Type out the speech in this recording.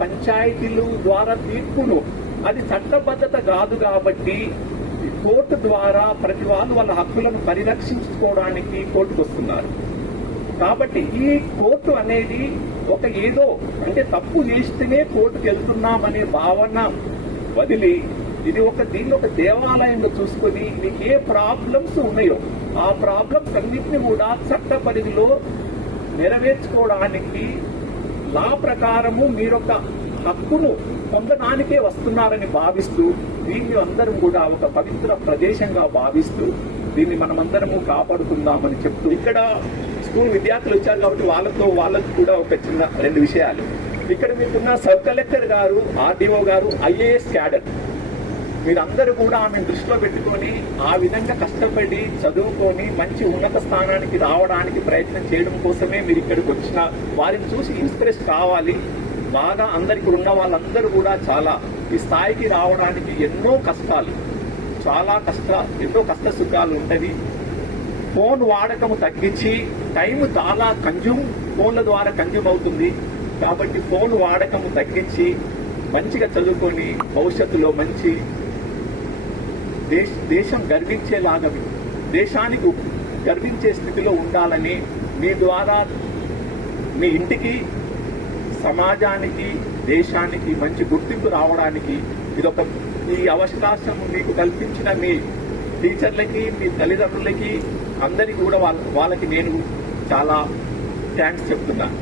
పంచాయతీలు ద్వారా తీర్పును అది చట్టబద్ధత కాదు కాబట్టి కోర్టు ద్వారా ప్రతి వాళ్ళు వాళ్ళ హక్కులను పరిరక్షించుకోవడానికి కోర్టుకు వస్తున్నారు. కాబట్టి ఈ కోర్టు అనేది ఒక ఏదో అంటే తప్పు చేస్తేనే కోర్టుకు వెళ్తున్నామనే భావన వదిలి ఇది దీన్ని ఒక దేవాలయంలో చూసుకొని మీకు ఏ ప్రాబ్లమ్స్ ఉన్నాయో ఆ ప్రాబ్లమ్స్ అన్నింటినీ కూడా చట్ట పరిధిలో నెరవేర్చుకోవడానికి లా ప్రకారము మీరొక హక్కును పొందడానికే వస్తున్నారని భావిస్తూ దీన్ని అందరం కూడా ఒక పవిత్ర ప్రదేశంగా భావిస్తూ దీన్ని మనమందరము కాపాడుకుందామని చెప్తూ ఇక్కడ స్కూల్ విద్యార్థులు వచ్చారు కాబట్టి వాళ్ళకు కూడా ఒక చిన్న 2 విషయాలు. ఇక్కడ మీకున్న సబ్ కలెక్టర్ గారు, ఆర్డీఓ గారు ఐఏఎస్ క్యాడర్, మీరందరూ కూడా ఆమెను దృష్టిలో పెట్టుకొని ఆ విధంగా కష్టపడి చదువుకొని మంచి ఉన్నత స్థానానికి రావడానికి ప్రయత్నం చేయడం కోసమే మీరు ఇక్కడికి వచ్చిన వారిని చూసి ఇన్స్పిరేషన్ కావాలి. బాగా అందరికి ఉన్న వాళ్ళందరూ కూడా చాలా ఈ స్థాయికి రావడానికి ఎన్నో కష్ట సుఖాలు ఉంటుంది. ఫోన్ వాడకము తగ్గించి టైం చాలా ఫోన్ల ద్వారా కన్జ్యూమ్ అవుతుంది కాబట్టి ఫోన్ వాడకము తగ్గించి మంచిగా చదువుకొని భవిష్యత్తులో మంచి దేశం గర్వించేలాగా దేశానికి గర్వించే స్థితిలో ఉండాలని మీ ద్వారా మీ ఇంటికి సమాజానికి దేశానికి మంచి గుర్తింపు రావడానికి ఈ అవకాశం మీకు కల్పించిన మీ టీచర్లకి మీ తల్లిదండ్రులకి అందరికీ కూడా వాళ్ళకి నేను చాలా థ్యాంక్స్ చెప్తున్నాను.